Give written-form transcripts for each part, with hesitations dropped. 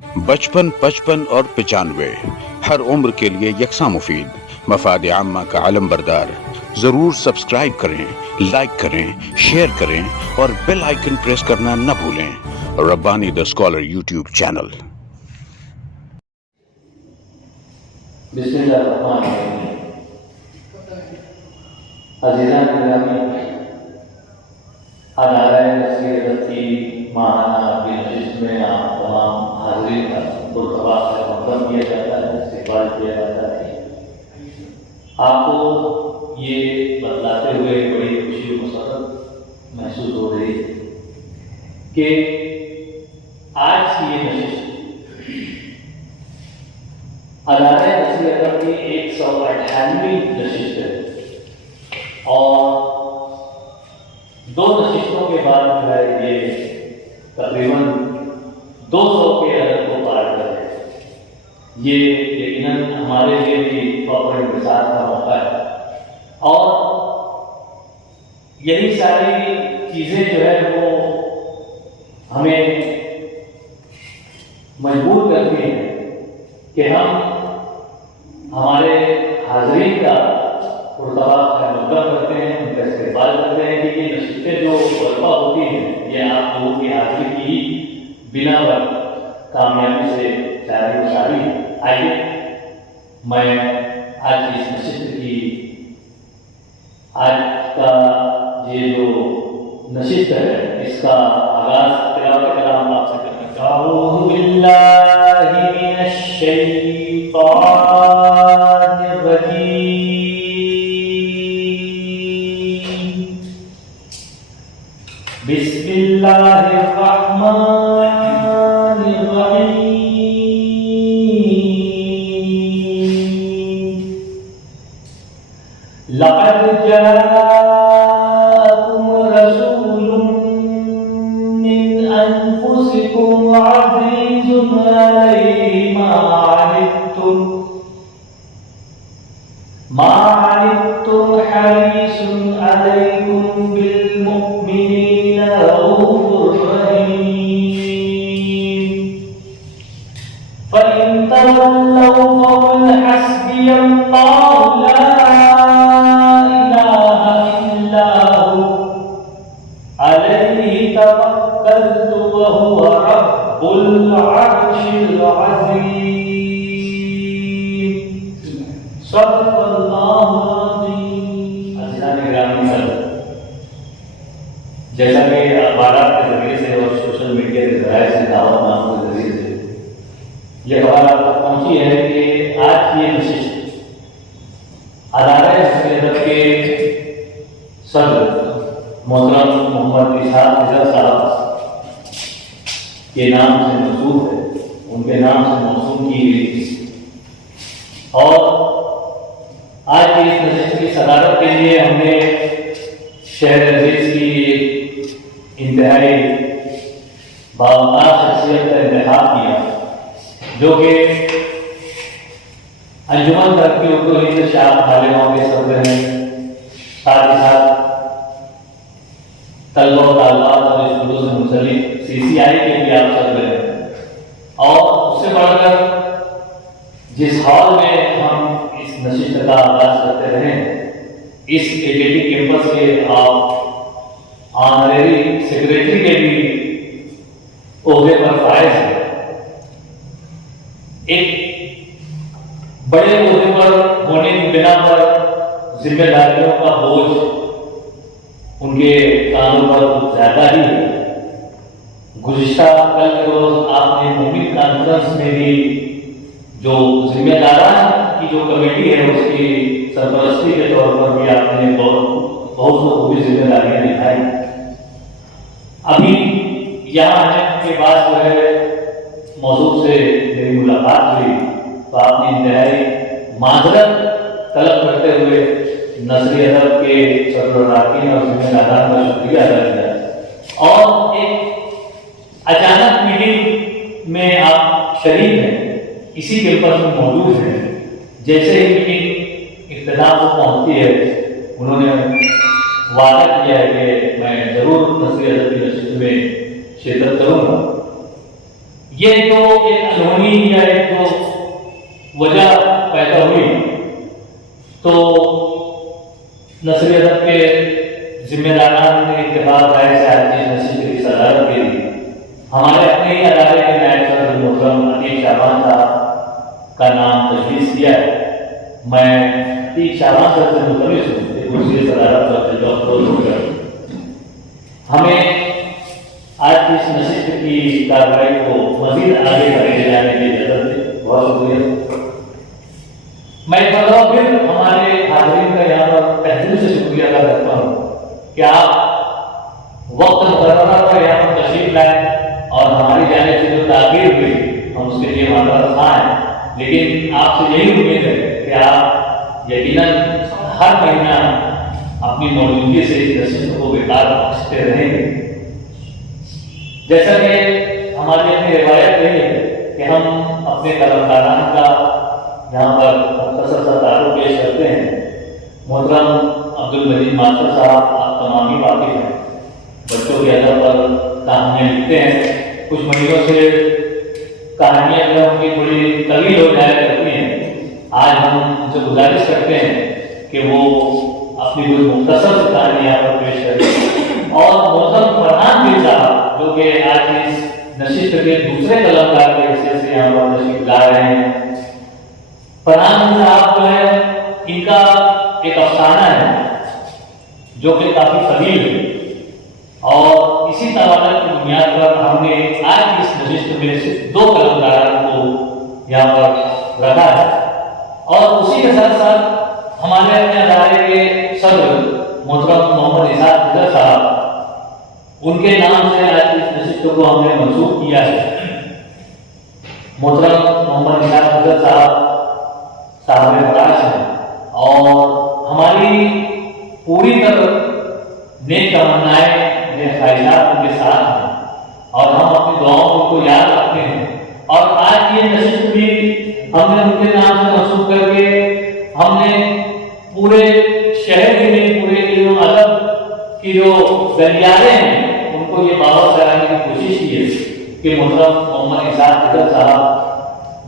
बचपन, 55 और 95 हर उम्र के लिए यकसा मुफीद, मफाद आम्मा का आलम बरदार। जरूर सब्सक्राइब करें, लाइक करें, शेयर करें और बेल आइकन प्रेस करना न भूलें। Rabbani the scholar YouTube channel. बिस्मिल्लाहिर्रहमानिर्रहीम। अज़ीज़ान गिरामी, नसीहत की माहाना की नशिस्त में आप तमाम हाज़रीन का पुरतबा से मुक़द्दम किया जाता है, इस्तक़बाल किया जाता है। आपको ये बतलाते हुए बड़ी खुशी और मसरत महसूस हो रही है कि आज की ये नशिस्त अदारे नसीहत की 198वीं नशिस्त है और 2 नशिस्तों के बाद जो है ये तकरीबन 200 के अदद को पार करे। ये यकीनन हमारे लिए भी फौरन मिसाल का मौका है और यही सारी चीज़ें जो है वो हमें मजबूर करती हैं कि हम हमारे हाज़रीन का पुरतबा मुक़द्दम करते हैं, उनका इस्तेमाल करते हैं कि ये नशिस्तें जो बर्पा होती हैं ये आप लोगों की हाज़िरी की बिना पर कामयाबी से जारी व सारी है। आइए मैं आज की इस नशिस्त की आज का ये जो नशिस्त है इसका आगाज़ तिलावत कलाम आपसे करना चाहूँ। बिल्लाहि मिनश शैतानिर रजीम। बिस्मिल्लाहिर्रहमानिर्रहीम। लक़द जाअकुम रसूलुम मिन अनफुसिकुम अज़ीज़ुन अलैहि मा अनित्तुम हरीसुन अलैकुम बिल मुमिनीना रऊफ़ुर रहीम। फ़इन तवल्लव फ़क़ुल हस्बियल्लाहु ला इलाहा इल्ला हु अलैहि तवक्कलतु व हुवा रब्बुल अर्शिल अज़ीम। जैसा कि अखबारात के जरिए से और सोशल मीडिया के जरिए से दावतनामों के जरिए से ये खबर आप तक पहुंची है कि आज की नशिस्त अदारे नसीहत के सदर मोहतरम मोहम्मद इसाक अजहर साहब के नाम से मशहूर है, उनके नाम से मौसूम की गई और आज की इस नशिस्त की सदारत के लिए हमने शहर अजीज की इंतहाई बावकार शख्सियत का इंतखाब किया जो कि अंजुमन तरक्की उर्दू हिंद शाह तालिबान के सदर हैं, साथ ही साथ तलबा व तालिबात और स्कूलों से मुंसलिक CCI के भी आप सदर हैं और उससे बढ़कर जिस हॉल में हम इस नशिस्त का आगाज करते रहे इस AKT कैंपस के आप ऑनरेरी सेक्रेटरी के भी ओहदे पर फायज है। एक बड़े ओहदे पर होने की बिना पर जिम्मेदारियों का बोझ उनके कानों पर बहुत ज्यादा ही है। गुज़िश्ता कल के रोज आपने मोमिन कॉन्फ्रेंस में भी जो जिम्मेदारान की जो कमेटी है उसकी सरपरस्ती के तौर पर भी आपने बहुत खूबी जिम्मेदारियां निभाई। अभी यहाँ आने के बाद जो है मौजूद से मेरी मुलाकात हुई तो आपने इंतहाई माजरत तलब करते हुए नसरी अदब के सरबराहीन और जिम्मेदारान का शुक्रिया अदा किया और एक अचानक मीटिंग में आप शरीक हैं, इसी कैंपस में मौजूद हैं। जैसे ही मीटिंग इख्तिताम को पहुंचती है उन्होंने वादा किया है कि मैं जरूर नसरी अदब की नशिस्त में शिरकत करूंगा। ये जो एक अनहोनी या एक जो वजह पैदा हुई, तो नस्री अदब के जिम्मेदारान ने इत्तेफाक राय से आज की नस्री की सदारत के लिए हमारे अपने ही अदारे के नायब सदर मोहतरम अतीक शाबान साहब का नाम तजवीज़ किया है। मैं अतीक शाबान साहब से मुतमिस हूँ दूसरी सदारत हमें आज की इस नशिस्त की कार्रवाई को मजीद आगे बढ़े जाने की इजाजत दे। बहुत शुक्रिया। मैं एक बार फिर हमारे हाज़रीन का यहाँ पर तहे से शुक्रिया अदा करता हूँ कि आप वक्त मुकर्रर पर यहाँ पर तशरीफ लाए और हमारी जाने से जो ताक़ीर हुई हम उसके लिए माजरत खाएं, लेकिन आपसे यही उम्मीद है कि आप यकीनन हर महीना अपनी मौजूदगी से इस नशिस्त को बेकार बख्शते रहेंगे। जैसा कि हमारी अपनी रिवायत रही है कि हम अपने कलाकारान का यहाँ पर मुख्तसर सा तारुफ पेश करते हैं। मोहतरम अब्दुल मजीद मास्टर साहब आप तमाम ही वाकिफ हैं, बच्चों के अदब पर कहानियाँ लिखते हैं। कुछ महीनों से कहानियाँ जो उनकी थोड़ी तवील हो जाया करती हैं। आज हम उनसे गुजारिश करते हैं कि वो अपनी कुछ मुख्तसर से कहानियाँ पर पेश करें। और मोहतरम फरहान पीर साहब जो कि आज इस नशिस्त के दूसरे कलाकार के हिस्से से यहाँ पर तशरीफ ला रहे हैं। फरहान पीर साहब जो है, इनका एक अफसाना है जो कि काफी तवील है और इसी तवालत की बुनियाद पर हमने आज की इस नशिस्त में सिर्फ 2 कलाकारों को यहाँ पर रखा है। और उसी के साथ साथ हमारे अपने अदारे के सदर मोहतरम मोहम्मद इसाक अफजल साहब, उनके नाम से आज की इस नशिस्त को हमने मंसूब किया है। मोहतरम मोहम्मद इसाक अफजल साहब फराज हैं और हमारी पूरी तरह नेक तमन्नाएं ख्वाहिशात उनके साथ हैं और हम अपनी दुआओं को याद रखते हैं। और आज ये नशिस्त भी हमने उनके नाम से मंसूब करके हमने पूरे शहर ही नहीं, पूरे इल्म अदब की जो गलियारे हैं उनको ये बावर कराने की कोशिश की है कि मोहतरम मोहम्मद इसाक अफजल साहब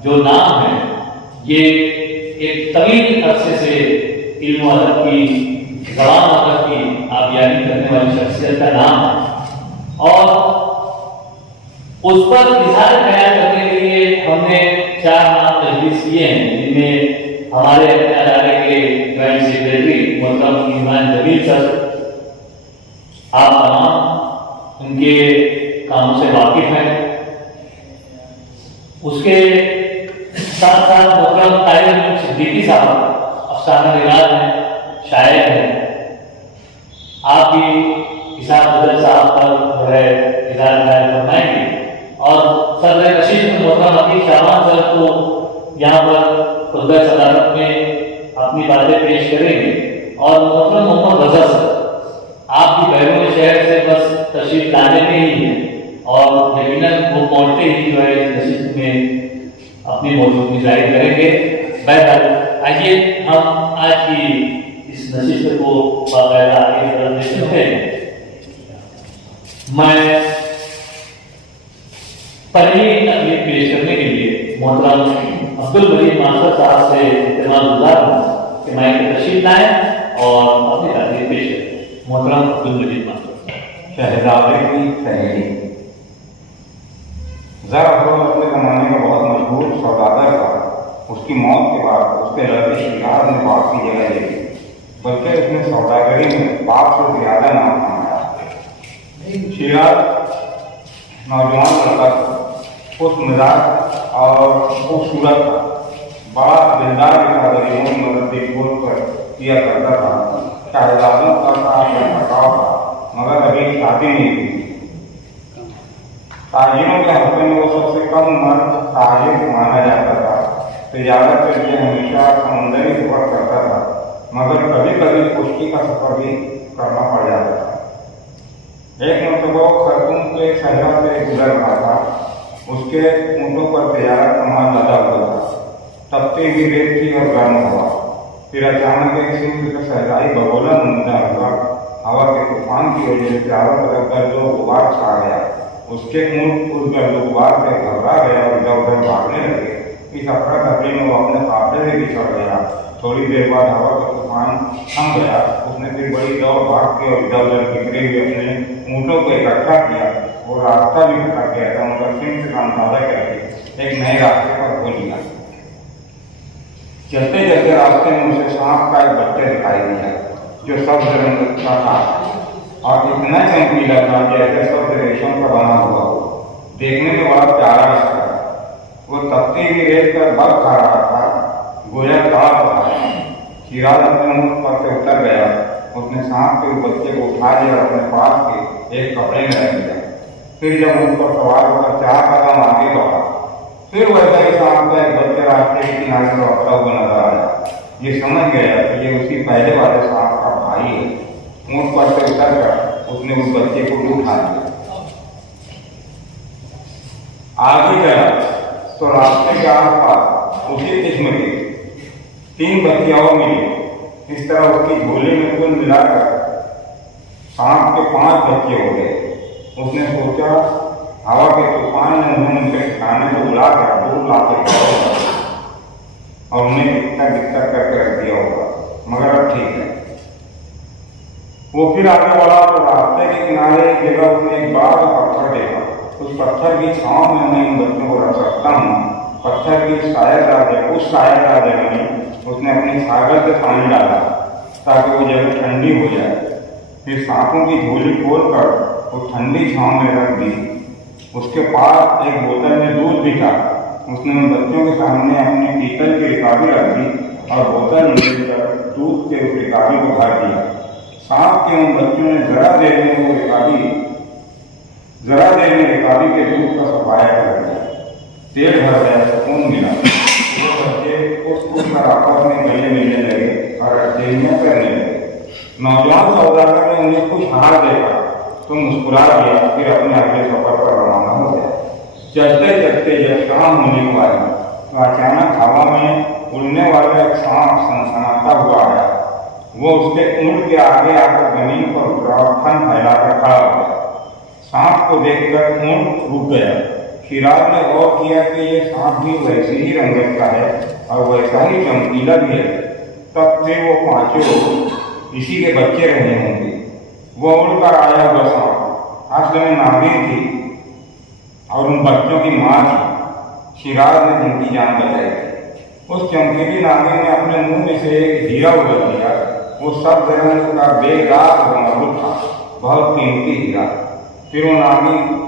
जो नाम है, ये एक तवील अरसे से इल्म अदब की ज़बान अदब की आबियानी करने वाली शख्सियत का नाम है। और उस पर इज़हार ख्याल करने के लिए हमने 4 नाम तजवीज़ किए हैं, जिनमें हमारे अपने अदारे के जॉइंट सेक्रेटरी मोहतरम ईमान जमील सर, आप तमाम उनके कामों से वाकिफ हैं। उसके साथ साथ मोहतरम ताहिर सिद्दीकी साहब अफसाना निगार हैं, शायर हैं। आप भी इसाक अफजल साहब पर जो है इज़हार ख्याल फरमाएंगे और सदर नशीद मोहतरम अतीक शाबान सर को यहाँ पर खुतबा सदारत में अपनी बातें पेश करेंगे। और मोहतरम मोहम्मद रज़ा सर, आप भी बैरून शहर से बस तशरीफ लाने में ही हैं और यकीनन वो पहुँचते ही जो है इस नशिस्त में अपनी मौजूदगी जाहिर करेंगे। बहरहाल आइए हम आज की इस नशिस्त को बाकायदा आगे बढ़ने चलते हैं। मैं पहली तकलीफ पेश करने के लिए मोहतरम अब्दुल मजीद मास्टर साहब से इत्तेमाद गुजार हूँ कि मैं तशरीफ लाएं और अपनी तकलीफ पेश करें। मोहतरम अब्दुल मजीद मास्टर शहजादे की सहेली। ज़र अकबर अपने ज़माने का बहुत मशहूर सौदागर था। उसकी मौत के बाद उसके लड़के शिराज ने बाप की जगह ले ली, बल्कि उसने सौदागरी में बाप से ज़्यादा नाम कमाया। शिराज नौजवान लड़का था, खुश मिजाज और खूबसूरत था। बड़ा दिलदार की गरीबों की मदद देखभाल पर किया करता था। शहजादों का साथ रखरखाव था, मगर अभी शादी नहीं हुई। ताजिरों के हफ्ते में वो सबसे कम उम्र ताजिर माना जाता था। तिजारत के लिए हमेशा समुंदरी सफर करता था, मगर कभी कभी कुश्ती का सफर भी करना पड़ जाता था। एक मरतबा खरतूम के शहरा से गुजर रहा था। उसके ऊँटों पर तिजारत का माल लदा हुआ था। तपती हुई रेत थी और गर्म हवा। फिर अचानक एक सूर्य का सहराई बगोला नुमा हुआ। हवा के तूफान की वजह से चारों तरफ गर्द व गुबार छा गया। उसके ऊँट उस गर्दुबार से घबरा गया और इधर उधर भागने लगे। इस अफरा तफरी में वो अपने काफले से बिछड़ गया। थोड़ी देर बाद हवा का तूफान थम गया। उसने फिर बड़ी दौड़ भाग के और इधर उधर बिखरे हुए अपने ऊँटों को इकट्ठा किया। वो रास्ता भी भटक गया था। उनका सिंह से अंदाजा करके एक नए रास्ते पर हो लिया। चलते चलते रास्ते में उसे सांप का एक बच्चा दिखाई दिया जो सब्ज रंग का था और इतना चमकीला था जैसे सब्ज रेशम का बना हुआ हो। देखने में बड़ा प्यारा लगता था। वो तपती हुई रेत पर बल खा रहा था, गोया काट रहा है। शिराज अपने ऊँट पर से उतर गया। उसने सांप के बच्चे को उठा लिया और अपने पास के एक कपड़े में रख दिया। फिर जब ऊँट पर सवार होकर 4 कदम आगे बढ़ा, फिर वैसा ही सांप का एक बच्चा रास्ते के किनारे पर रखा हुआ नजर आया। ये समझ गया कि ये उसी पहले वाले सांप का भाई है। ऊँट पर से उतर कर उसने उस बच्चे को भी उठा लिया। आगे गया तो रास्ते के आसपास उसी किस्म के 3 बच्चे और मिले। इस तरह उसकी झोली में कुल मिलाकर सांप के 5 बच्चे हो गए। उसने सोचा हवा के तूफान ने उन्हें उनके ठिकाने को बुला कर दूर लाकर और उन्हें बिस्तर करके रख दिया होगा, मगर अब ठीक है। वो फिर आगे बढ़ा तो रास्ते के किनारे एक जगह उसने एक बड़ा पत्थर देखा। उस पत्थर की छांव में मैं इन बच्चों को रख सकता हूँ। पत्थर की उस सायादार जगह में उसने अपनी छागल से पानी डाला ताकि वो जगह ठंडी हो जाए। फिर सांपों की झोली खोलकर वो ठंडी छांव में रख दी। उसके पास एक बोतल में दूध भी था। उसने उन बच्चों के सामने अपने पीतल की रिकाबी रख दी और बोतल लेकर दूध के उस रिकाबी को भर दिया। सांप के उन बच्चों ने जरा देर में रिकाबी के दूध का सफाया कर दिया। पेट भर गया, सुकून मिला। वो बच्चे उस पर आपस में गले मिलने लगे और अटेलियां करने लगे। नौजवान सौदागर ने उन्हें खुशहाल देखा तो मुस्कुरा दिया। फिर अपने अगले सफर पर रवाना हो गया। चलते चलते जब शाम होने को आई तो अचानक हवा में उड़ने वाला एक सांप सनसनाता हुआ आया। वो उसके ऊँट के आगे आकर जमीन पर उतरा और फन फैलाकर खड़ा हो गया। सांप को देखकर ऊँट रुक गया। शिराज ने गौर किया कि ये सांप भी वैसी ही रंगत का है और वैसा ही चमकीला भी है। तब फिर वो 5 इसी के बच्चे रहे होंगे। वो उड़कर आया हुआ सांप असल में नागिन थी और उन बच्चों की माँ थी। शिराज ने जिनकी जान बचाई थी। उस चमकीली नागिन ने अपने मुंह में से एक हीरा उगल दिया। वो सब रंग का बेदाग मालूम था, बहुत कीमती हीरा। फिर वो नागिन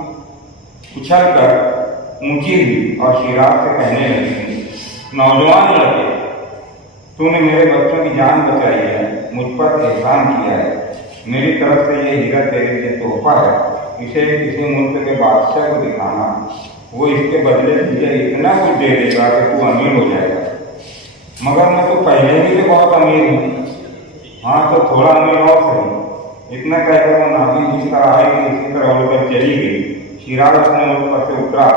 उछल कर ऊंची हुई और शिराज से कहने लगी, नौजवान लड़के, तूने मेरे बच्चों की जान बचाई है, मुझ पर एहसान किया है। मेरी तरफ से ये हीरा तेरे लिए तोहफा है। इसे किसी मुल्क के बादशाह को दिखाना, वो इसके बदले तुझे इतना कुछ दे देगा कि तू अमीर हो जाएगा। मगर मैं तो पहले ही से बहुत अमीर हूँ। हाँ तो थोड़ा अमीर और सही। इतना कहकर वो नागिन जिस तरह आई थी उसी तरह उड़कर चली गई। शिराज अपने ऊँट पर से उतरा।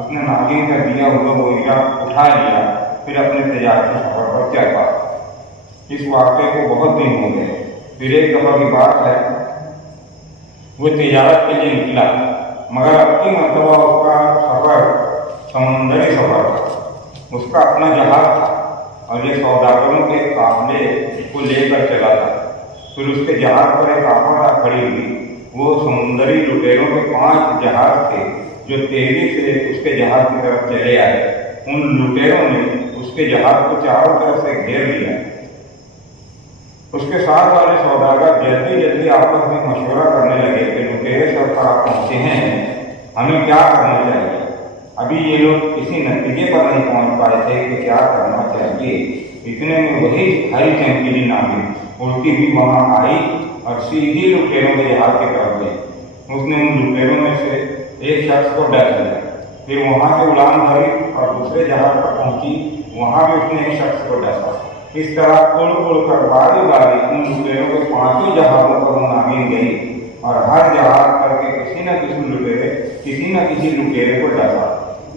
उसने नागिन का दिया हुआ वो हीरा उठा लिया। फिर अपने तजारती सफर पर चल पड़ा। इस वाक़े को बहुत दिन हो गए। फिर एक दफा की बात है, वो तिजारत के लिए निकला, मगर अब की मरतबा उसका सफर समुद्री सफर था। उसका अपना जहाज था और ये सौदागरों के काफले को लेकर चला था। फिर उसके जहाज पर एक आफत खड़ी हुई। वो समुद्री लुटेरों के 5 जहाज थे जो तेजी से उसके जहाज की तरफ चले आए। उन लुटेरों ने उसके जहाज को चारों तरफ से घेर लिया। उसके साथ वाले सौदागर जल्दी जल्दी आपस में मशवरा करने लगे कि लुटेरे सरकार पहुंचे हैं, हमें क्या करना चाहिए। अभी ये लोग किसी नतीजे पर नहीं पहुंच पाए थे कि क्या करना चाहिए। इतने में वही हरी चमकीली नागिन उड़ती हुई वहां आई और सीधी लुटेरों के जहाज की तरफ गई। उसने उन लुटेरों में से एक शख्स को डर लिया। फिर वहां से उड़ान भरी और दूसरे जहाज पर पहुंची। वहां भी उसने एक शख्स को डसा। इस तरह उड़ उड़ कर बारी बारी उन लुटेरों के 5 जहाजों पर नागिन गई और हर जहाज करके किसी न किसी लुटेरे को डसा।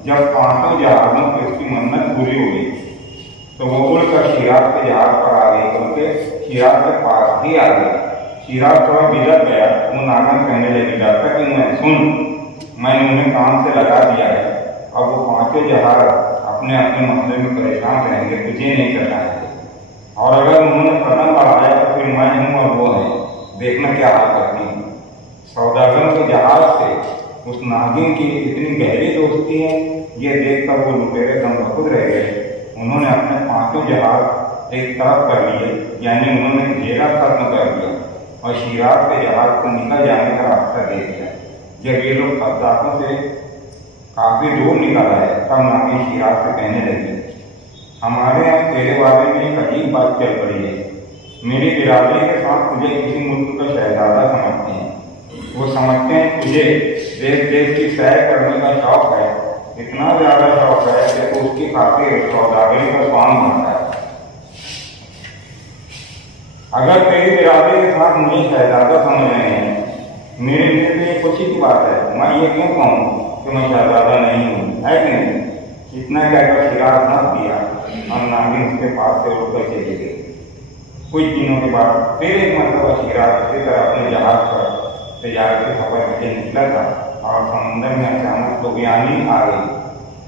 जब 5 जहाजों की उसकी मन्नत पूरी हो गई तो वो उड़कर शिराज के जहाज पर आ गई, क्योंकि शिराज के पास ही आ गई। शिराज थोड़ा बिगड़ गया। वो नागिन कहने लगी, डरता कि मैं सुन, मैंने उन्हें काम से लगा दिया है। अब वो पांचों जहाज अपने अपने मसले में परेशान रहेंगे, तुझे नहीं करना है। और अगर उन्होंने कदम बढ़ाया तो फिर मैं हूँ और वो है, देखना क्या हाल करती है। सौदागरों के जहाज से उस नागिन की इतनी गहरी दोस्ती है, ये देखकर वो लुटेरे दम बखुद रह गए। उन्होंने अपने पांचों जहाज एक तरफ कर लिए, यानी उन्होंने घेरा खत्म कर दिया और शिराज के जहाज को निकल जाने का रास्ता दे दिया। जब ये लोग कब्जाकों से काफी दूर निकल आए तब नागिन शिराज से कहने लगी, हमारे यहाँ तेरे बारे में एक अजीब बात चल पड़ी है। मेरी बिरादरी के साथ तुझे किसी मुल्क का शहजादा समझते हैं। वो समझते हैं तुझे देश देश की सैर करने का शौक है, इतना ज्यादा शौक है कि तो उसकी खातिर सौदागरी का स्वांग बनता है। अगर तेरी बिरादरी के साथ मुझे शहजादा समझ रहे हैं, मेरे लिए तो ये खुशी की बात है। मैं ये क्यों कहूँ कि मैं शहजादा नहीं हूँ, है कि नहीं? इतना कहकर शिराज हंस दिया और नागिन उसके पास से उड़कर चली गई। कुछ दिनों के बाद फिर एक मरतबा शिराज इसी तरह अपने जहाज पर तजारत के सफर के लिए निकला था और समुद्र में अचानक तूफानी आ गई।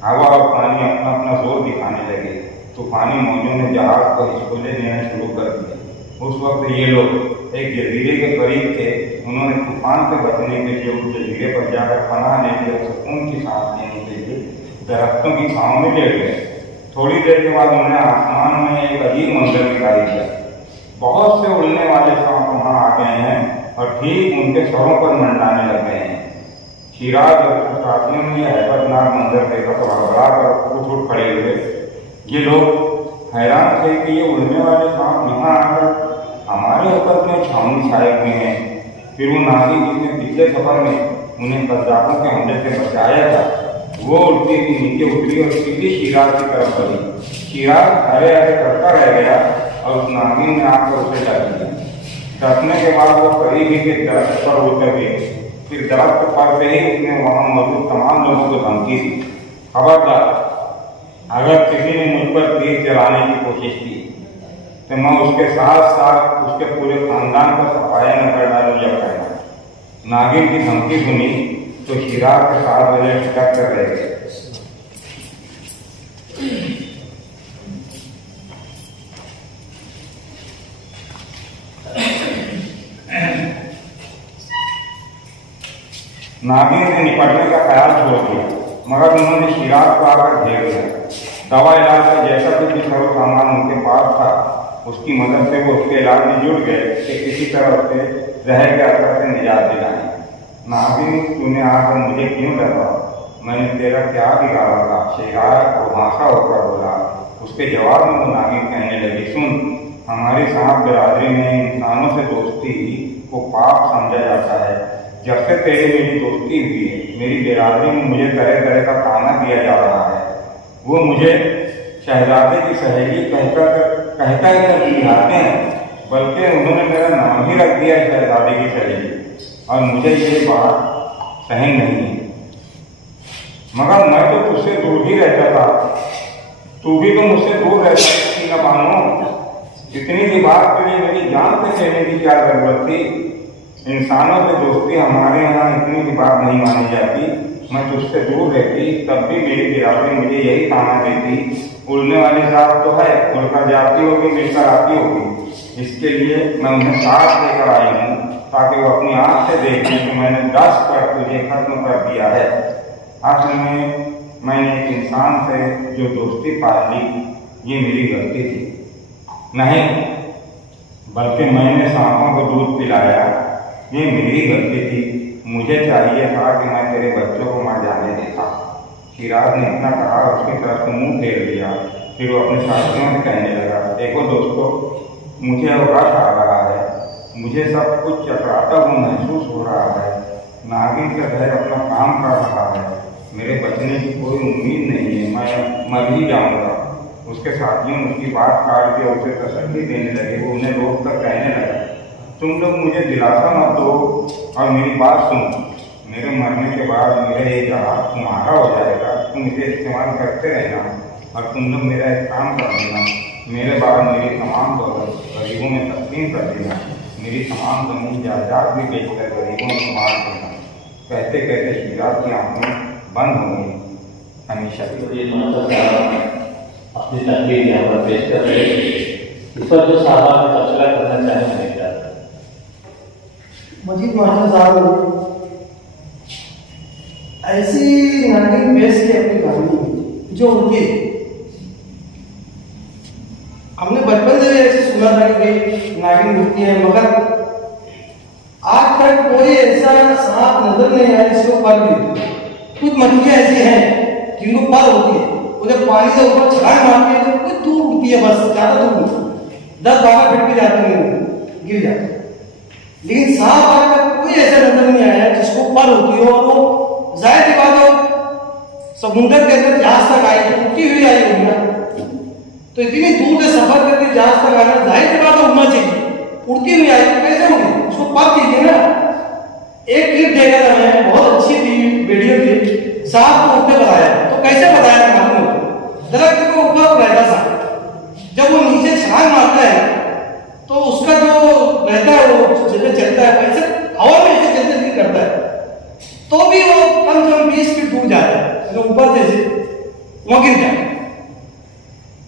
हवा और पानी अपना अपना जोर दिखाने लगे। तूफानी मौजों ने जहाज को हिचकोले देना शुरू कर दिया। उस वक्त ये लोग एक जजीरे के करीब थे। उन्होंने तूफान से बचने के लिए उस जजीरे पर जाकर पनाह लेने और सुकून की सांस लेने के लिए दरख्तों की छांव में लेट गए। थोड़ी देर के बाद उन्हें आसमान में एक अजीब मंजर दिखाई दिया। बहुत से उड़ने वाले सांप वहां आ गए हैं और ठीक उनके सरों पर मंडराने लग गए हैं। शिराज और उसके साथियों ने यह हैबतनाक मंजर देखा तो हड़बड़ा कर उठ खड़े हुए। ये लोग हैरान थे कि ये उड़ने वाले सांप यहाँ आकर हमारे ऊपर क्यों छावनी छाए हुए हैं। फिर वो नागिन जिसने पिछले सफर में उन्हें कब्जाकों के हमले से बचाया था, वो उड़ती हुई नीचे उतरी और सीधी शिराज की तरफ बढ़ी। शिराज अरे अरे करता रह गया और उस नागिन ने आकर उसे डर दिया। डरने के बाद वो करीब ही के दरख्त पर उतर गई। फिर दरख्त पर से ही उसने वहां मौजूद तमाम लोगों को धमकी दी, खबरदार, अगर किसी ने मुझ पर तीर चलाने की कोशिश की तो मैं उसके साथ साथ उसके पूरे खानदान का सफाया न कर डालूं या कहना। नागिन की धमकी सुनी तो शिराज के साथ वजह टक कर रह गए। नागिन ने निपटने का ख्याल छोड़ दिया, मगर उन्होंने शिराज को आकर घेर लिया। दवा इलाज का जैसा कुछ भी सरो सामान उनके पास था, उसकी मदद से वो उसके इलाज में जुट गए कि किसी तरह उससे जहर के असर से निजात दिलाएं। नागिन, तूने आकर मुझे क्यों डरा? मैंने तेरा क्या बिगाड़ा था? शिराज को भाषा होकर बोला। उसके जवाब में वो नागिन कहने लगी, सुन, हमारी सांप बिरादरी में इंसानों से दोस्ती को पाप समझा जाता है। जब से तेरी मेरी दोस्ती हुई है, मेरी बिरादरी में मुझे तरह तरह का ताना दिया जा रहा है। वो मुझे शहजादे की सहेली कहता ही दिखाते हैं, बल्कि उन्होंने मेरा नाम ही रख दिया है शहजादे की सहेली, और मुझे ये बात सहन नहीं है। मगर मैं तो तुझसे दूर ही रहता था, तू भी तो मुझसे दूर रहता थी न बानो। इतनी सी बात के लिए मेरी जान से कहने की क्या जरूरत थी? इंसानों से दोस्ती हमारे यहाँ इतनी सी बात नहीं मानी जाती। मैं तुझसे दूर रहती तब भी मेरी बिरादरी मुझे यही ताना देती, उड़ने वाली सांप तो है, उड़कर जाती होगी, मिलकर आती होगी। इसके लिए मैं उन्हें साथ लेकर आई हूँ ताकि वो अपनी आँख से देखें कि मैंने 10 पर तुझे खत्म कर दिया है। आखिर में मैंने एक इंसान से जो दोस्ती पाल ली, ये मेरी गलती थी नहीं, बल्कि मैंने सांपों को दूध पिलाया, ये मेरी गलती थी। मुझे चाहिए था कि मैं तेरे बच्चों को मर जाने देता। शिराज ने इतना कहा और उसकी तरफ मुंह फेर लिया। फिर वो अपने साथियों से कहने लगा, देखो दोस्तों, मुझे अवकाश आ रहा है, मुझे सब कुछ चकराता हुआ महसूस हो रहा है। नागिन का घर अपना काम कर रहा है, मेरे बचने की कोई उम्मीद नहीं है, मैं मर ही जाऊंगा। उसके साथियों ने उसकी बात काट के उसे तसल्ली देने लगे। वो उन्हें रोक कर कहने लगा, तुम लोग मुझे दिलासा मत दो और मेरी बात सुनो। मेरे मरने के बाद मेरा ये जहाज तुम्हारा हो जाएगा, तुम इसे इस्तेमाल करते रहना और तुम लोग मेरा एक काम कर देना, मेरे बाद मेरी तमाम दौलत गरीबों में तकसीम कर देना, मेरी तमाम जमीन जायदाद भी बेचकर गरीबों को मार देना। कहते कहते शिवराज की आंखें बंद हो गई हमेशा की। तो ये माता साहब अपनी तकलीफ यहाँ पर पेश कर रहे हैं। इस पर जो साहब ने तबसरा करना चाहे मैंने क्या मजीद मास्टर साहब ऐसी नागिन पेश की अपनी कहानी जो उनकी हमने बचपन से भी ऐसे सुना था कि भाई नागिन होती है, मगर आज तक कोई ऐसा सांप नजर नहीं आया जिसको पर भी। कुछ मछलियां ऐसी हैं जिनको पर होती है, वो जब पानी से ऊपर छलांग मारती है तो कुछ दूर उठती है, बस ज्यादा दूर 10-12 फीट भी जाती है, गिर जाती है। लेकिन सांप आज तक कोई ऐसा नजर नहीं आया जिसको पर होती हो, और वो जाहिर सी बात हो समुद्र के अंदर जहाज तक आई तो उठती हुई आई होगी ना, तो इतनी दूर से सफर करके जहाज तक आना जाहिर सी बात उड़ना चाहिए, उड़ती हुई आई तो कैसे होगी, उसको पर कीजिए ना। एक क्लिप देखा था मैं, बहुत अच्छी थी वीडियो थी, सांप को उठते बताया, तो कैसे बताया था मालूम है? दरख्त के ऊपर रहता सांप, जब वो नीचे छलांग मारता है तो उसका जो रहता है वो जैसे चलता है वैसे हवा में ऐसे चलते करता है, तो भी वो कम से कम 20 फीट दूर जाता है, जो ऊपर जैसे वो गिर जाता है।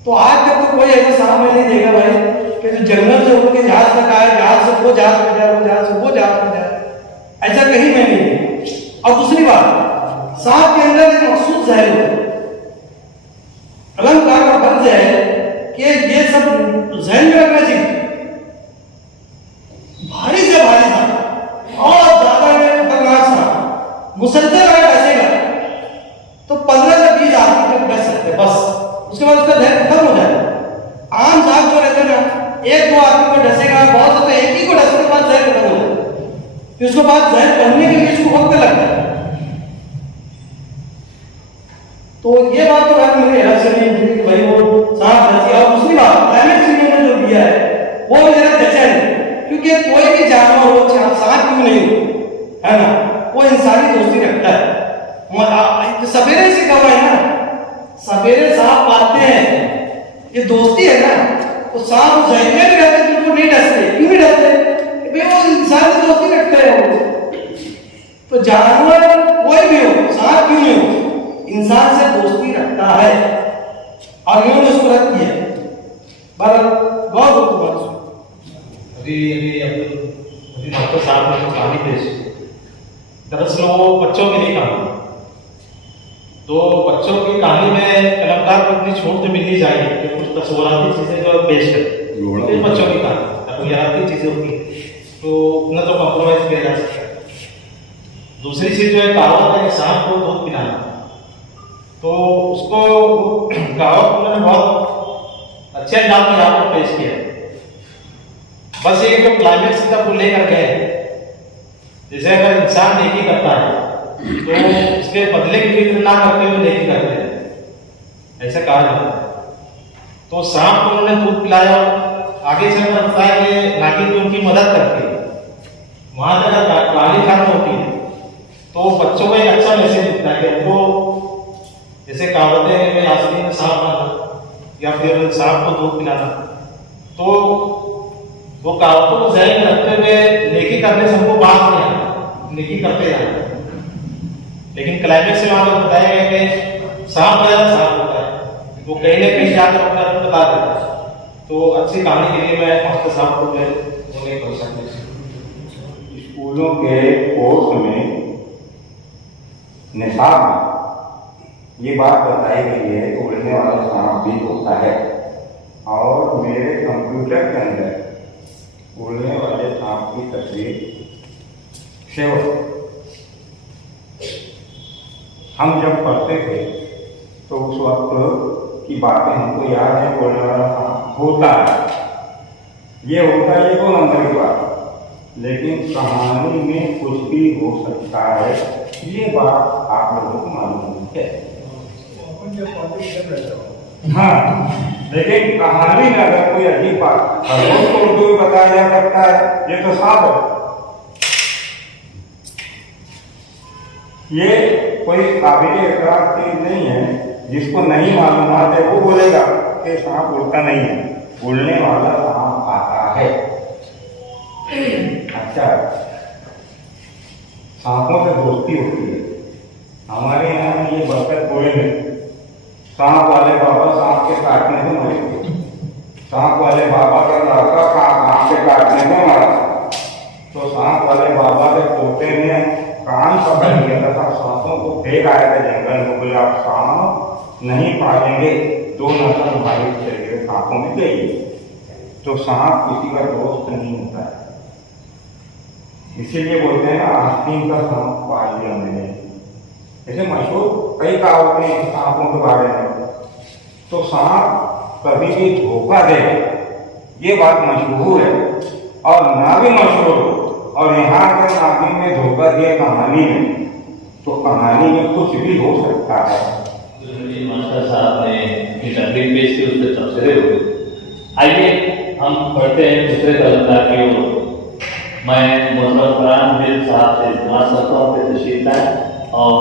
तो आज तक तो कोई ऐसा सांप मैं नहीं देखा भाई कि जो जंगल से उठ के जहाज तक आए, जहाज से वो जहाज में जाए, वो जहाज से वो जहाज में जाए, ऐसा कहीं मैं नहीं देखा। और दूसरी बात, सांप के अंदर एक मखसूस जहर होता है, अलंकार का फर्ज है कि ये सब जहन में रखना चाहिए। भारी से भारी सांप, बहुत ज्यादा खतरनाक सांप मुसलसल अगर डसेगा तो 15 से 20 आदमी तक डस सकते, बस उसके बाद उसका जहर खत्म हो जाएगा। आम सांप जो रहते हैं ना, 1-2 आदमी को डसेगा, बहुत से तो एक ही को डसने के बाद जहर खत्म हो जाएगा, फिर उसके बाद जहर बनने के लिए इसको वक्त लगता है। तो ये बात तो बात मुझे अलग से नहीं थी कि भाई वो सांप डसी। और दूसरी बात, क्लाइमेट चेंज ने जो दिया है वो मेरा जचा है, क्योंकि कोई भी जानवर हो, सांप क्यों नहीं हो, है ना, वो इंसानी दोस्ती रखता है। सवेरे से कहा है ना, सवेरे सांप पालते हैं, ये दोस्ती है ना, तो सांप जहरीले भी रहते हैं, नहीं डसते, क्यों नहीं डसते, वो इंसान से दोस्ती रखता है वो। तो जानवर कोई भी हो, सांप क्यों नहीं हो, इंसान से दोस्ती रखता है, और इन्होंने उसको रख दिया। बहुत अभी डॉक्टर साहब ने कहानी पेश की, दरअसल वो बच्चों की नहीं कहानी, तो बच्चों की कहानी में कलाकार को इतनी छूट तो मिलनी चाहिए कि कुछ तस्वीराती चीजें जो पेश करें, बच्चों की कहानी बुनियादी चीजें होती हैं तो उतना तो कॉम्प्रोमाइज किया जा सकता है। दूसरी चीज जो है, कहावत है कि सांप को दूध पिलाना, तो उसको कहावत उन्होंने बहुत अच्छे अंदाज में आपको पेश किया। बस ये जो क्लाइमेक्स का वो लेकर गए, जैसे अगर इंसान नेकी करता है तो उसके बदले की फिक्र ना करते हुए नेकी करते हैं, ऐसा कहा जाता है। तो सांप को उन्होंने दूध पिलाया, आगे चलकर बताया कि नागिन तो उनकी मदद करती है। वहां तक कहानी खत्म होती है तो बच्चों को एक अच्छा मैसेज मिलता है कि उनको जैसे कहावतें हैं कि आसमी में सांप मारना या फिर सांप को दूध पिलाना, तो वो कहावतों को ज़हन में रखते हुए नेकी करने से हमको बात नहीं आता, नेकी करते जाना। लेकिन क्लाइमेक्स में वहां पर बताया गया कि सांप सांप होता है, वो कहीं ना कहीं जाकर अपना रूप बता देता है। तो अच्छी कहानी के लिए मैं मास्टर साहब को मैं कर सकता। स्कूलों के कोर्स में निसाब में ये बात बताई गई है कि उड़ने वाला सांप भी होता है, और मेरे कंप्यूटर के अंदर उड़ने वाले सांप की तस्वीर सेव है। हम जब पढ़ते थे तो उस वक्त की बातें हमको याद है, उड़ने वाला सांप होता है, ये होता है, ये 2 नंबर की बात, लेकिन कहानी में कुछ भी हो सकता है, ये बात आप लोगों को मालूम है। हाँ, लेकिन कहानी में अगर कोई अजीब बात खरगोश को उर्दू में बताया जा सकता है, ये तो सांप है। ये कोई काबिल इकरार चीज नहीं है, जिसको नहीं मालूम है वो बोलेगा कि सांप उड़ता नहीं है, उड़ने वाला सांप आता है। अच्छा, सांपों से दोस्ती होती है। हमारे यहाँ ये बरकत कोई नहीं। सांप वाले बाबा सांप के काटने से मरे थे। सांप वाले बाबा का लड़का सांप के काटने से मरा। तो सांप वाले बाबा के पोते ने कान पकड़ लिया था, सांपों को फेंक आया था जंगल में, बोले आप सांप नहीं पालेंगे तो नस्ल हमारे शरीर सांपों में गई। तो सांप किसी का दोस्त नहीं होता है, इसीलिए बोलते हैं ना आस्तीन का सांप पाल लिया मैंने। ऐसे मशहूर कई कहावतें हैं सांपों के बारे में। तो सांप कभी भी धोखा दे, ये बात मशहूर है। और ना भी मशहूर हो और यहाँ अगर नागिन में धोखा दिया कहानी में, तो कहानी में कुछ भी हो सकता है। मास्टर साहब ने तकरीर पेश की, उससे तबसरे हुए। आइए हम पढ़ते हैं दूसरे कलमकार की ओर। मैं मोहम्मद फरहान दिल साहब से इल्तिमास करता हूँ कि तशरीफ लाएं और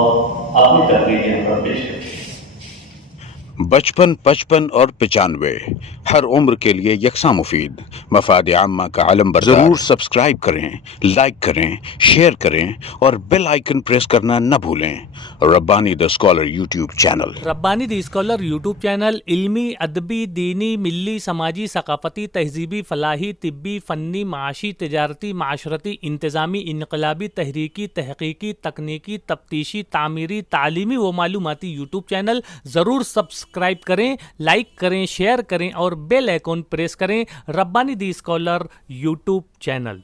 अपनी तकरीर यहाँ पर पेश करें। 55, 55 और 95 हर उम्र के लिए यकसा मुफीद। मफाद आम्मा का आलम बरदार। जरूर सब्सक्राइब करें, लाइक करें, शेयर करें और बेल आइकन प्रेस करना न भूलें। Rabbani the scholar YouTube channel. Rabbani the scholar YouTube channel इल्मी, अदबी, दीनी, मिल्ली, समाजी, सकाफती, तहजीबी, फलाही, तिब्बी, फ़न्नी, माशी, तिजारती, माशरती, इंतज़ामी, इनकलाबी, तहरीकी, तहकीकी, तकनीकी, तफ्तीशी, तामीरी, तालीमी व मालूमाती यूट्यूब चैनल। ज़रूर सब्सक्राइब करें, लाइक करें, शेयर करें और बेल आइकन प्रेस करें। Rabbani the scholar YouTube channel.